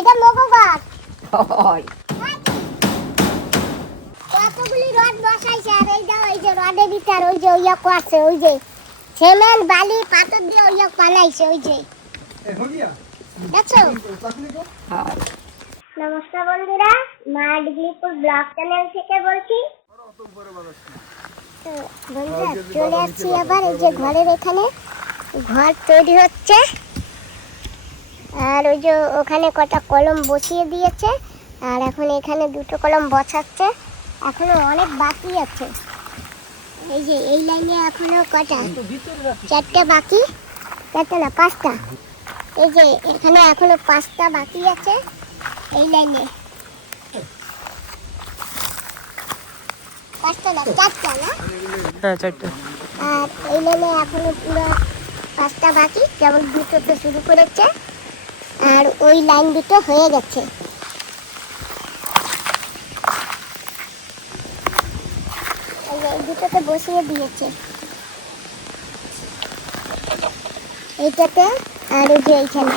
এটা মগো গাছ হয় কতগুলি রড বসাইছে আর এই দাও এই যে রডের ভিতর ওই যে ওইয়া করছে ওই যে। সিমেন্ট বালি পাথর দিয়ে ওইয়া বানাইছে ওই যে। দেখছ? নমস্কার বন্ধুরা মা ডিগলিপুর ব্লগ চ্যানেল থেকে বলছি। বন্ধুরা চলে আসছি আবার এই যে ঘরের এখানে। ঘর তৈরি হচ্ছে। আর ওই যে ওখানে কটা কলম বসিয়ে দিয়েছে আর এখন এখানে দুটো কলম বসাচ্ছে এখনও অনেক বাকি আছে। এই যে এই লাইনে এখনও কটা? চারটে বাকি? চারটে না পাঁচটা। এই যে এখানে এখনও পাঁচটা বাকি আছে এই লাইনে। পাঁচটা না চারটা না? হ্যাঁ চারটে। আর এই লাইনে এখনও পুরো পাঁচটা বাকি যেমন দুটো তো শুরু করেছে। আর ওই লাইন দুটো হয়ে গেছে। দুটোতে বসিয়ে দিয়েছে। এইটাতে আর ওই যে এইখানে।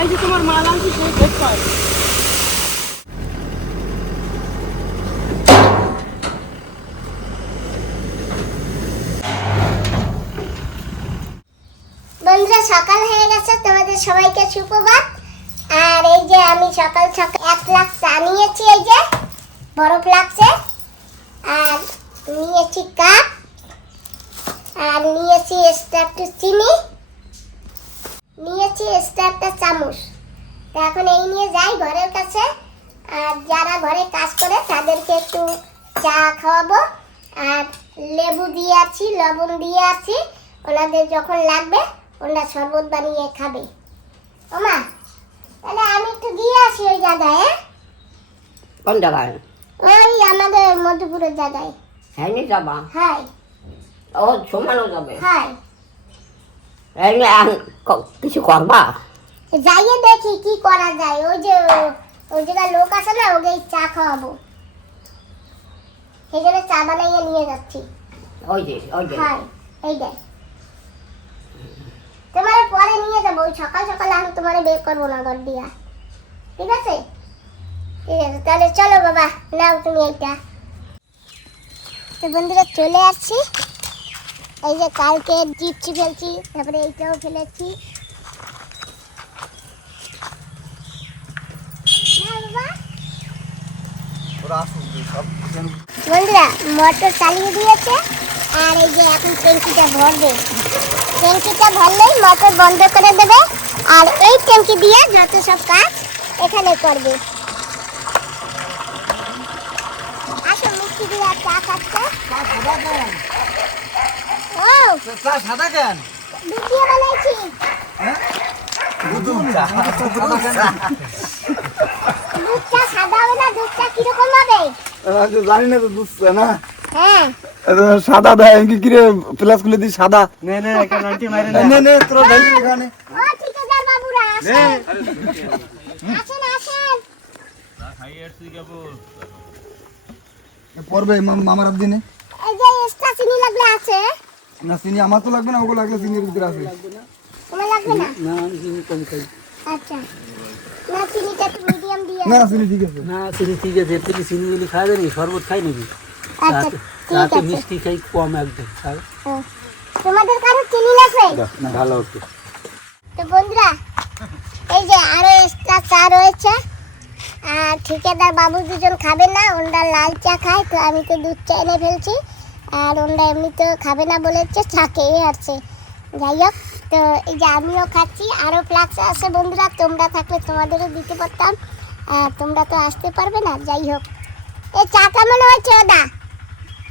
এই যে তোমার মাল আনছি সেই সকাল হয়ে গেছে, তোমাদের সবাইকে সুপ্রভাত। আর এই যে আমি সকাল সকাল এক লাখ চা নিয়েছি, এই যে বরফ লাগছে আর নিয়েছি কাপ। আর নিয়েছি এক্সট্রা একটু চিনি। নিয়েছি এক্সট্রা একটা চামচ। এখন এই নিয়ে যাই ঘরের কাছে। আর যারা ঘরে কাজ করে তাদেরকে একটু চা খাওয়াবো। আর লেবু দিয়ে আছি লবণ দিয়ে আছি। ওনাদের যখন লাগবে ওনারা শরবত বানিয়ে খাবে। ওমা তাহলে আমি একটু দিয়ে আসি ওই জায়গায় হ্যাঁ? কোন জায়গায়? ওই আমাদের মধুপুরের জায়গায়। হ্যাঁ যাবা। হাই ও সমানও যাবে। নিয়ে কিছু করবা? যাইয়ে দেখি কি করা যায়। ওই যে ওই জায়গায় লোক আছে না ওকে চা খাওয়াবো। সেই জন্য চা বানাইয়ে নিয়ে যাচ্ছি। ওই যে ওই যে। হাই এই দেখ তোমার পরে নিয়ে যাব। ওই সকাল সকাল আমি তোমার বের করব না ঘর দিয়া। ঠিক আছে? ঠিক আছে তাহলে চলো বাবা নাও তুমি এইটা। তো বন্ধুরা চলে আসছি। এই যে কালকে জিপসি ফেলছি তারপরে এইটাও ফেলেছি সব বন্ধুরা মোটর চালিয়ে দিয়েছে আর এই যে এখন ট্যাঙ্কিটা ভরবে। ট্যাঙ্কিটা ভরলেই মোটর বন্ধ করে দেবে আর এই ট্যাঙ্কি দিয়ে যত সব কাজ এখানে করবে। আসো মিষ্টি দিয়ে চা খাচ্ছে। চা সাদা কেন? দুধ দিয়ে জানি না তো দুধ না? হ্যাঁ। সাদা কি কিরে প্লাস খুলে সাদা? নে নে নাইটি মাইরে নে। নে নে তোরা এখানে। ও ঠিকাদার বাবুরা আসেন। আসেন আসেন। পড়বে মামার দিনে এই যে এক্সট্রা চিনি লাগলে আছে। না চিনি আমার তো লাগবে না ওগুলো লাগলে চিনির ভিতরে আছে। তোমার লাগবে না? না আমি চিনি কম খাই। আচ্ছা। না চিনিটা মিডিয়াম দিয়ে না চিনি ঠিক আছে। না চিনি ঠিক আছে থেকে চিনি গুলি খাওয়া যায় শরবত খাই নাকি? আচ্ছা রাতে ঠিক মিষ্টি খাই কম একদম তোমাদের কারও চিনি লাগবে? না ভালো হতো তো বন্ধুরা এই যে আরও এক্সট্রা চা রয়েছে। আর ঠিকাদার বাবু দুজন খাবে না ওনরা লাল চা খায় তো আমি তো দুধ চা এনে ফেলছি। আর ওনরা এমনি তো খাবে না বলেছে চা খেয়ে আসছে যাই হোক তো এই যে আমিও খাচ্ছি আরও ফ্লাক্স আছে বন্ধুরা তোমরা থাকলে তোমাদেরও দিতে পারতাম। আর তোমরা তো আসতে পারবে না যাই হোক। এই চা কেমন হয়েছে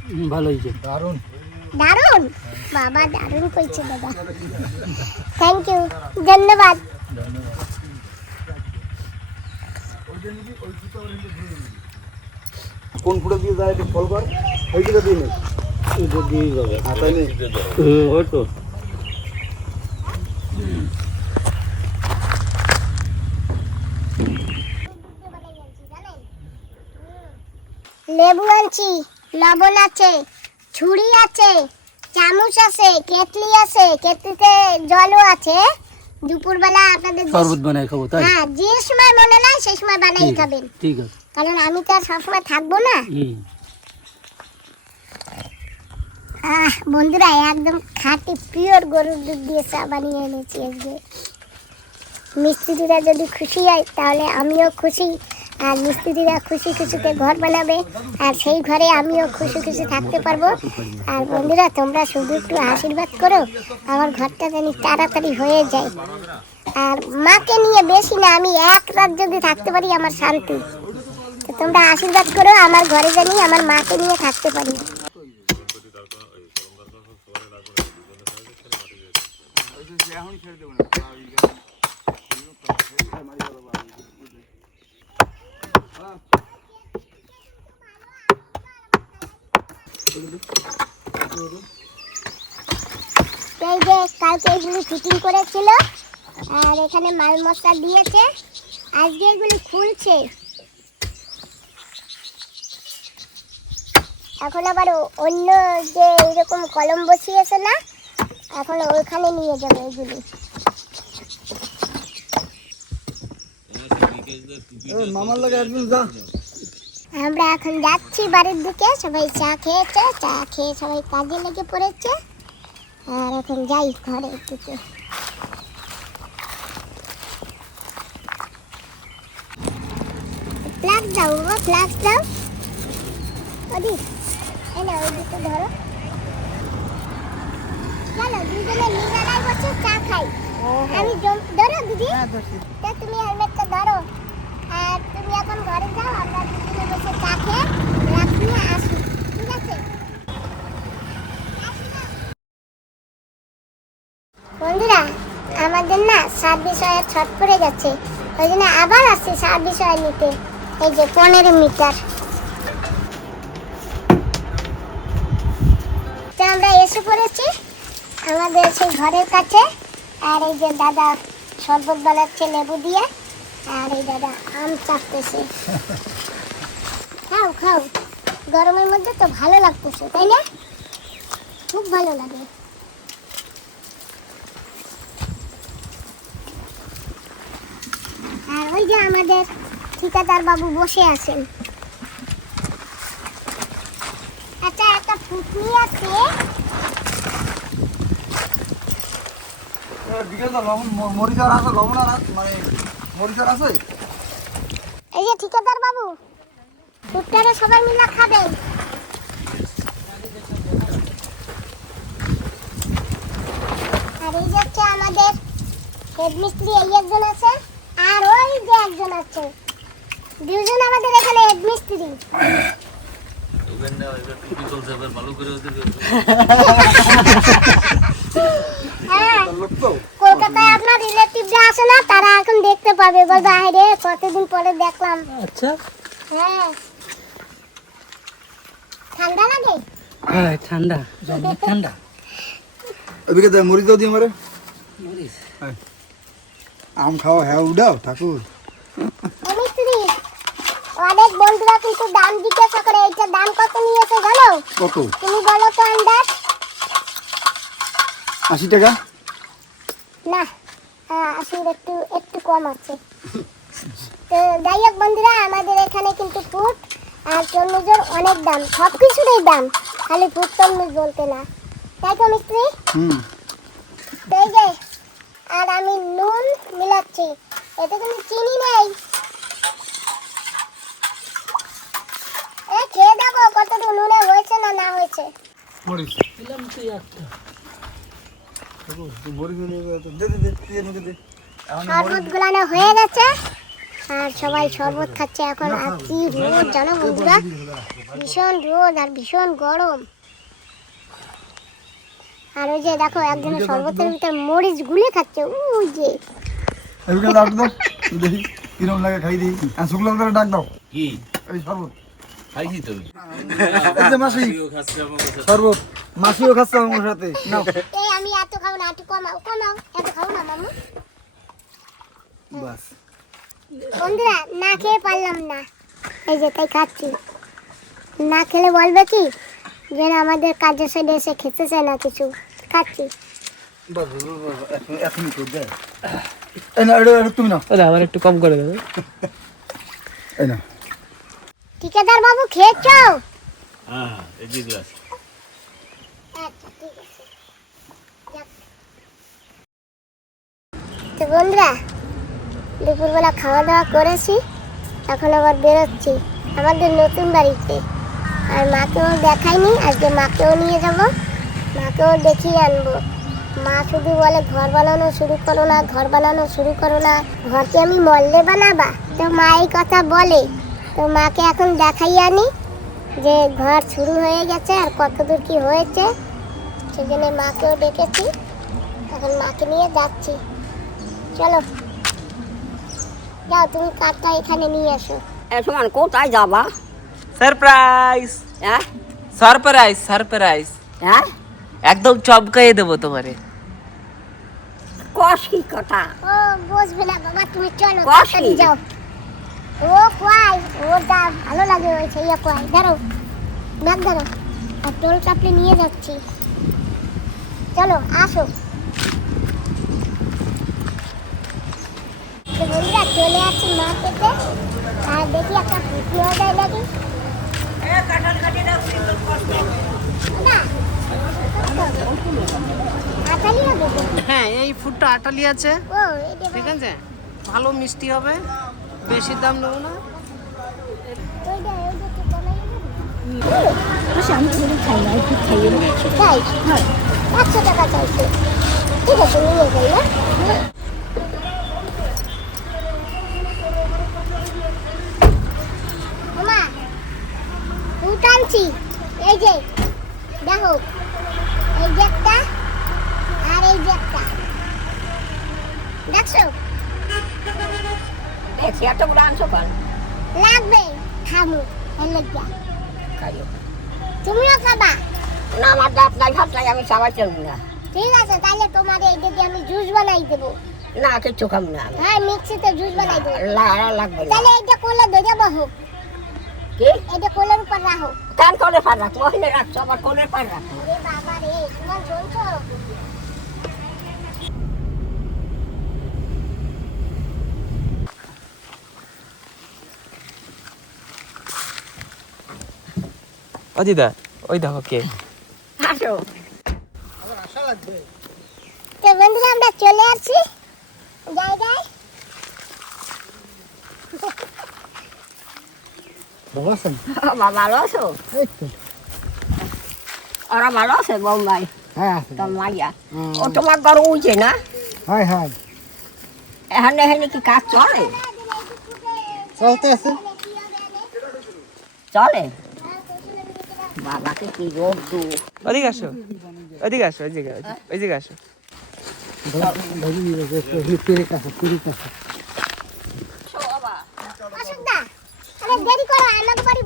হুম, ভালো হয়েছে। দারুণ দারুণ? বাবা দারুণ কইছে দাদা। থ্যাংক ইউ ধন্যবাদ। কোন ফুটে দিয়ে যায় ফল কর ওই দিয়ে লেবু আনছি লবণ আছে ছুরি আছে চামচ আছে কেটলি আছে কেটলিতে জলও আছে। দুপুরবেলা আপনাদের শরবত বানাই খাব তাই? হ্যাঁ যে সময় মনে নাই সেই সময় বানাই খাবেন। ঠিক আছে। কারণ আমি তো আর সবসময় থাকব না। আহ, বন্ধুরা, একদম খাঁটি পিওর গরুর দুধ দিয়ে চা বানিয়ে এনেছি আজকে। মিস্ত্রিরা যদি খুশি হয়, তাহলে আমিও খুশি। আর মিস্ত্রিরা খুশি খুশিতে ঘর বানাবে, আর সেই ঘরে আমিও খুশি খুশি থাকতে পারব। আর বন্ধুরা, তোমরা শুধু একটু আশীর্বাদ করো, আমার ঘরটা জানি তাড়াতাড়ি হয়ে যায়। আর মাকে নিয়ে বেশি না, আমি এক রাত যদি থাকতে পারি, আমার শান্তি। তোমরা আশীর্বাদ করো, আমার ঘরে জানি আমার মাকে নিয়ে থাকতে পারি। যে কালকে এগুলি ফিটিং করেছিল, আর এখানে মাল মশলা দিয়েছে। আজকে এগুলি খুলছে। এখন আবার অন্য যে এরকম কলম বসিয়েছে না এখন ওইখানে নিয়ে যাবে এগুলি। আমরা এখন যাচ্ছি বাড়ির দিকে সবাই চা খেয়েছে চা খেয়ে সবাই কাজে লেগে পড়েছে। আর এখন যাই ঘরের দিকে। ফ্লাক্স দাও ফ্লাক্স দাও। ওদি এই না ওই দিকে ধরো। চলো দুজনে বসে চা খাই। আমি ধরো দিদি। তা তুমি হেলমেটটা ধরো। আর তুমি এখন ঘরে যাও আমরা দুজনে বসে চা খেয়ে রাখি আসি। ঠিক আছে? বন্ধুরা আমাদের না সার্ভিস ওয়ার ছট পড়ে গেছে। ওই জন্য আবার আসছি সার্ভিস ওয়ার নিতে। এই যে পনেরো মিটার। আমরা এসে পড়েছি। আমাদের সেই ঘরের কাছে। আর এই যে দাদা শরবত বানাচ্ছে লেবু দিয়ে, আর এই দাদা আম চাপতেছে। খাও খাও। গরমের মধ্যে তো ভালো লাগতেছে, তাই না? খুব ভালো লাগে। আর ওই যে আমাদের ঠিকাদার বাবু বসে আছেন। আচ্ছা একটা ফুটনি আছে। এ, বিকেল তো লবণ মরিচার আছে লবণ আর মানে মরিচার আছে এই যে ঠিকাদার বাবু ফুটটারে সবাই মিলে খাবেন আর এই যে হচ্ছে আমাদের হেডমিস্ত্রি এই একজন আছে আর ওই যে একজন আছে। দুজন আমাদের এখানে হেডমিস্ত্রি হ্যাঁ। লোক তো? আসে না তারা এখন দেখতে পাবে। বলবে আরে কতদিন পরে দেখলাম। আচ্ছা। হ্যাঁ। ঠান্ডা লাগে? হ্যাঁ ঠান্ডা ঠান্ডা। ওদিকে দে মরিচ দাও দিয়ে মারে আয়। আম খাও হ্যাঁ উঠাও ঠাকুর। অনেক বন্ধুরা কিন্তু দাম জিজ্ঞাসা করে এইটার দাম কত নিয়েছে জানো? কত? তুমি বলো তো আন্দাজ। আশি টাকা? না। হ্যাঁ, আসলে একটু একটু কম আছে। তো যাই হোক বন্ধুরা আমাদের এখানে কিন্তু ফুট আর তরমুজের অনেক দাম। সব কিছুরই দাম খালি ফুট তরমুজ বলতে না। তাই তো মিস্ত্রি? তো এই যে আর আমি নুন মিলাচ্ছি। এতে কিন্তু চিনি নেই। এ খেয়ে দেখো কতটুকু নুনে হয়েছে না না হয়েছে। দিলাম তুই একটা। শরবত গুলানো হয়ে গেছে। আর সবাই শরবত খাচ্ছে এখন। আর কি রোদ জানো বন্ধুরা? ভীষণ রোদ আর ভীষণ গরম। আর ওই যে দেখো একজনের শরবতের ভিতর মরিচ গুলে খাচ্ছে। ওই যে। এদিকে ডাক দাও দেখি কিরম লাগে খাই দিই আর শুক্লা করে ডাক দাও কি? এই শরবত খাইছি তো। এই যে মাসি শরবত। মাসিও খাচ্ছে আমার সাথে। নাও। এই আমি এত খাব না একটু কমাও কমাও এত খাব না মামু। বাস। বন্ধুরা না খেয়ে পারলাম না। এই যে তাই খাচ্ছি। না খেলে বলবে কি? যে আমাদের কাজের সাইডে এসে খেতে চায় না কিছু। খাচ্ছি। একটু কম করে দেবে এই না ঠিকাদার বাবু খেয়েছো? হ্যাঁ এই যে গ্লাস আচ্ছা ঠিক আছে যাক। তো বন্ধুরা, দুপুরবেলা খাওয়া দাওয়া করেছি, এখন আবার বেরোচ্ছি আমাদের নতুন বাড়িতে। আর মাকেও দেখাইনি, আজকে মাকেও নিয়ে যাব, মাকেও দেখিয়ে আনব। মা শুধু বলে, ঘর বানানো শুরু করো না, ঘর বানানো শুরু করো না, ঘরকে আমি মল্লে বানাবা? তো মা এই কথা বলে, তো মাকে এখন দেখাই আনি যে ঘর শুরু হয়ে গেছে আর কতদূর কি হয়েছে। সেখানে মাকেও ডেকেছি, এখন মাকে নিয়ে যাচ্ছি। চলো। যাও তুমি কাঠটা এখানে নিয়ে আসো এ সমান কোথায় যাবা? সারপ্রাইজ। হ্যাঁ? Surprise surprise. হ্যাঁ? একদম চমকাইয়ে দেবো তোমারে। কষ কথা? ও বসবে না বাবা তুমি চলো কষি। যাও। ও কোয়াই ও যা ভালো লাগে ওই সেই কোয়াই ধরো ব্যাগ ধরো। আর টোল চাপড়ে নিয়ে যাচ্ছি। চলো আসো। বন্ধুরা চলে আসছি মার্কেটে আর দেখি একটা ফুটি হয়ে যায় নাকি? হ্যাঁ এই ফুডটা আটালি আছে। ঠিক আছে? ভালো মিষ্টি হবে। বেশি দাম নেব না। টাকা চাইছে। ঠিক আছে নিয়ে যাই হ্যাঁ ওমা ফুট আনছি এই যে দেখো এই যে একটা আর এই যে একটা। দেখছ? দেখছি এতগুলো আনছো লাগবে এর লাগিয়া খাইও। তুমিও খাবা। না আমার দাঁত নাই ভাত নাই আমি চাবাই চলবো না। ঠিক আছে তাহলে তোমার এইটা দিয়ে আমি জুস বানাই দেবো। না কিচ্ছু খাব না হ্যাঁ মিক্সিতে জুস বানাই দেবো। লাগবে তাহলে এইটা কোলে ধরে বহো কি? এইটা কোলের উপর রাখো। কান করে পার রাখ মহিলা রাখছো আবার কোলের পার রাখ আরে বাবা রে তোমার চলছো ও দিদা ওই দেখো কে। আসো। তো বন্ধুরা আমরা চলে আসছি জায়গায়। বাবা আছেন বাবা ভালো আছো ওরা ভালো আছে বোম্বাই হ্যাঁ তোর মাইয়া ও তোমার ঘর উঠে না হাই হাই এখানে এখানে কি কাজ চলে চলতে আছে চলে বাবাকে কি রোগ দু ওদিকে আসো ওদিকে আসো ওইদিকে ওইদিকে আসো বাড়ি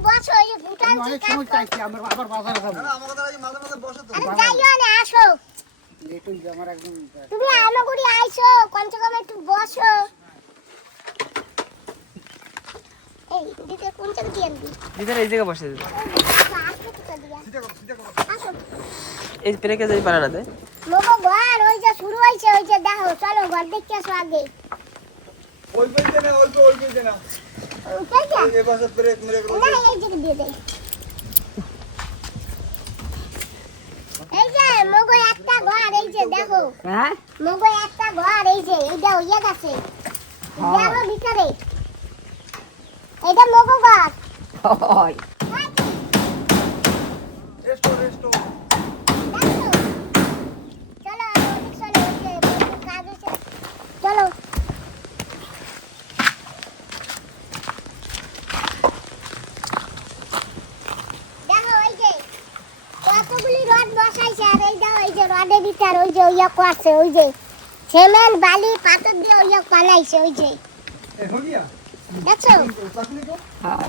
শুরু হইছে ওই দেখো চলো ঘর দেখতে আসো আগে। ওই বইতে না ওই ওই বইতে না। যে মোগো একটা ঘর এই যে দেখো হ্যাঁ মোগো একটা ঘর এই যে এইটা ইয়ে গেছে দেখো ভিতরে এটা মোগো ঘর হয় রেস্টো রেস্টো দেখো চলো ওদিক চলো ওই যে মোগোর কাজ হয়েছে চলো দেখো ওই যে কতগুলি রড বসাইছে আর এই দেখো বাড়িটার ওই যে ওইয়া কোয়াছে ওই যে সেমেন বালি পাথর দিয়ে ওইয়া বানাইছে ওই যে। দেখছ? হ্যাঁ।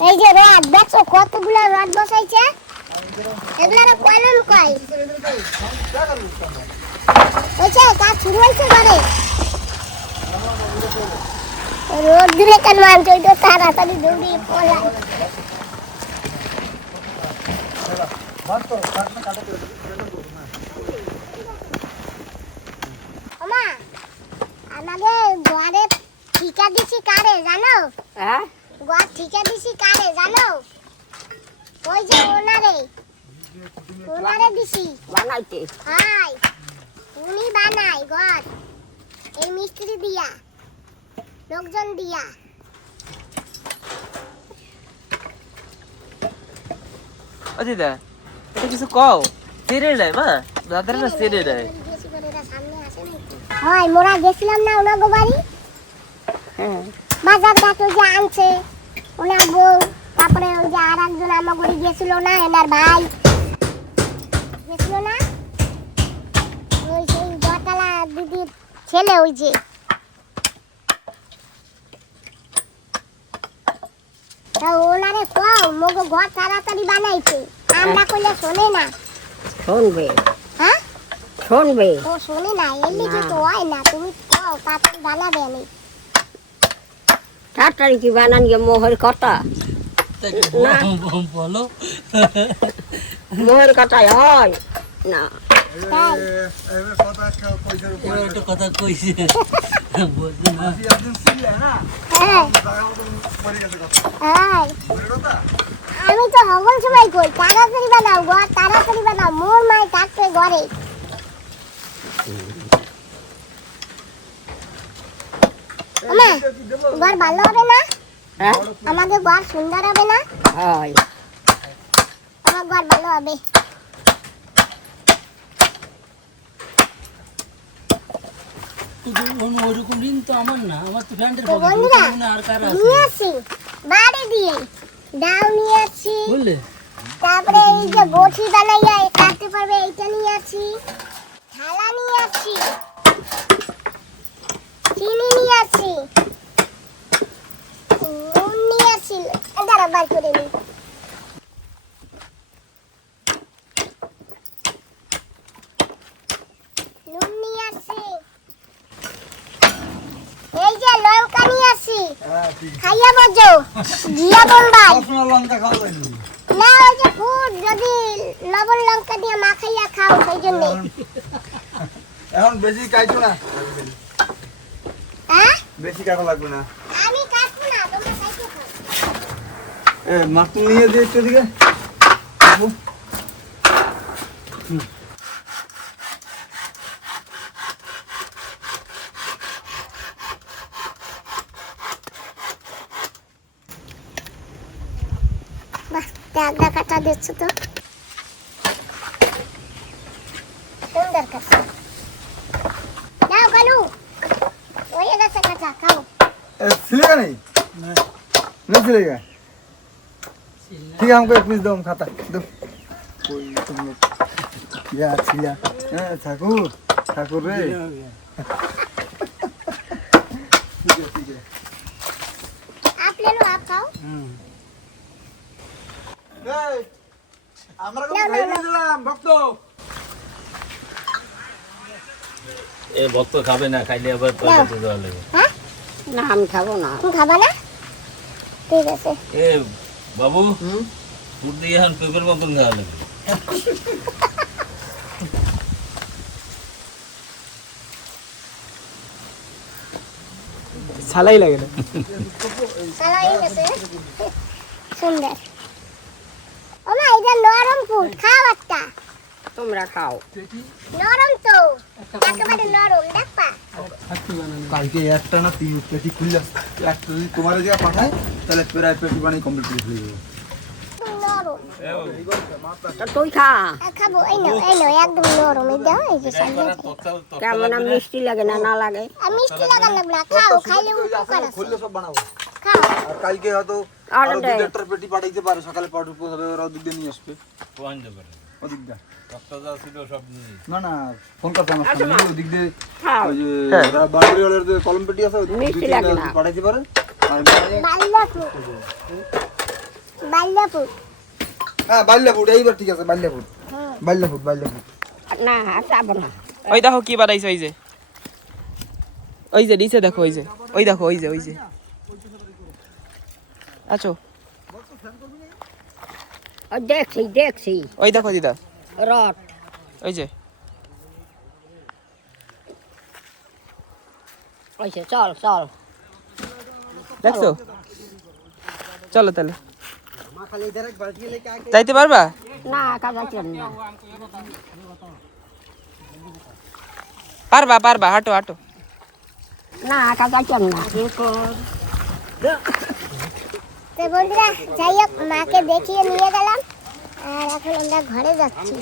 এই যে রড দেখছ কতগুলো রড বসাইছে? এগুলো কলম কয়? হয়েছে কাজ শুরু হয়েছে ঘরে। রোদ দূরে কেন মানছে ওই তো তাড়াতাড়ি দৌড়িয়ে পড়লাম ভাত ওমা আমাকে ঘরে ঠিকা দিছি কারে জানো? হ্যাঁ? ঘর ঠিকা দিছি কারে জানো? ওই যে ওনারে। ওনারে দিছি। বানাইতে? হাই। উনি বানাই ঘর। এই মিস্ত্রি দিয়া। লোকজন দিয়া। ও দিদা এটা কিছু কও? সেরে নেয় মা? দাদার না সেরে নেয় হয় মোরা গেছিলাম না ওনার বাড়ি? হ্যাঁ। বাজার ঘাট যে আনছে ওনার বউ তারপরে ওই যে আর একজন আমার বাড়ি গেছিল না এনার ভাই। গেছিল না? ওই সেই দতলা দিদির ছেলে ওই যে। তা ওনারে কও মগো ঘর তাড়াতাড়ি বানাইছে। আমরা কইলে শোনে না। শুনবে। শুনবে? ও শুনি না এমনি তো হয় না তুমি কও কাপড় বানাবে আমি। কি বানান গিয়ে মোহর কথা বলো মোহর কথা হয়। না হ্যাঁ। হ্যাঁ। আমি তো হবল সবাই কই তাড়াতাড়ি বানাও তাড়াতাড়ি বানাও। মোর মাই ডাকতে ঘরে। আমা ঘর ভালো হবে না? হ্যাঁ? আমাদের ঘর সুন্দর হবে না? হয়। আমার ঘর ভালো হবে। ওরকম ঋণ তো আমার না আমার তো ফ্যান্ডের আর কার আছে? নিয়ে আসি বাড়ি দিয়ে। ডাউ নিয়ে আসি। বুঝলে তারপরে এই যে বটি বানাইয়া কাটতে পারবে এইটা নিয়ে আসি। থালা নিয়ে আসি চিনি নিয়ে নিয়ে আসি দাঁড়া বার করে নি খাইয়া বজো জিয়া বোম্বাই লঙ্কা খাওয়া না ওই যে ফুড যদি লবণ লঙ্কা দিয়ে মাখাইয়া খাও সেই জন্য। এখন বেশি কাইছো না? বেশি কাটা লাগবে না। আমি কাটবো না তোমরা খাও এ তুমি নিয়ে দিয়ে একটু দিকে বাহ দাগটা কাটা দিচ্ছ তো। সুন্দর কাছে নাও কালু হয়ে গেছে কাটা খাও सिलेगा नहीं नहीं सिलेगा ठीक है हमको एक पीस दो हम खाता दो कोई तुम लोग या छिया हाँ, ठाकुर ठाकुर रे ठीक है ठीक है आप ले लो आप खाओ এই, আমরা না, কোনো না, খাই না। নিয়ে দিলাম ভক্ত এ ভক্ত খাবে না খাইলে আবার পয়সা দেওয়া লাগবে হ্যাঁ না আমি খাব না। তুমি খাবা না? ঠিক আছে। এ বাবু ফুট দিয়ে এখন পেঁপের মতন লাগবে। ছালাই লাগে না? চলো এই গেছে। সুন্দর ও মা এটা নরম ফুল। খাও একটা। তোমরা খাও। নরম তো। কালকে একটা না তিন পেটি খুললে একটা যদি তোমার পাঠায় তাহলে প্রায় পেটি বানিয়ে কমপ্লিট করে ফেলে দেবো। কেমন মিষ্টি লাগে না না লাগে? মিষ্টি না খাও খাইলে উপকার আছে খুললে সব বানাবো আর কালকে হয়তো আর দু লিটার পেটি পাঠাইতে পারে সকালে পাউডার পৌঁছে হবে ওরা ওদিক নিয়ে আসবে। পারে না না ফোন করতে আমার ওদিক দিয়ে ওই যে ওরা বাড়িওয়ালার কলম পেটি আছে পাঠাইতে পারে। হ্যাঁ বাল্যাপুর এইবার ঠিক আছে বাল্যাপুর। হুম। বাল্যাপুর বাল্যাপুর। না ওই দেখো কি বানাইছে ওই যে। ওই যে নিচে দেখো ওই যে। ওই দেখো ওই যে ওই যে। ওই দেখছি দেখছি। ওই দেখো দিদা। রট ওই যে। ওইসে চল চল। দেখছ? চলো তাহলে। যাইতে পারবা? না কাজা না। পারবা পারবা হাঁটো হাঁটো। না কাজা না। তো বন্ধুরা যাই হোক মাকে দেখিয়ে নিয়ে গেলাম। আর এখন আমরা ঘরে যাচ্ছি।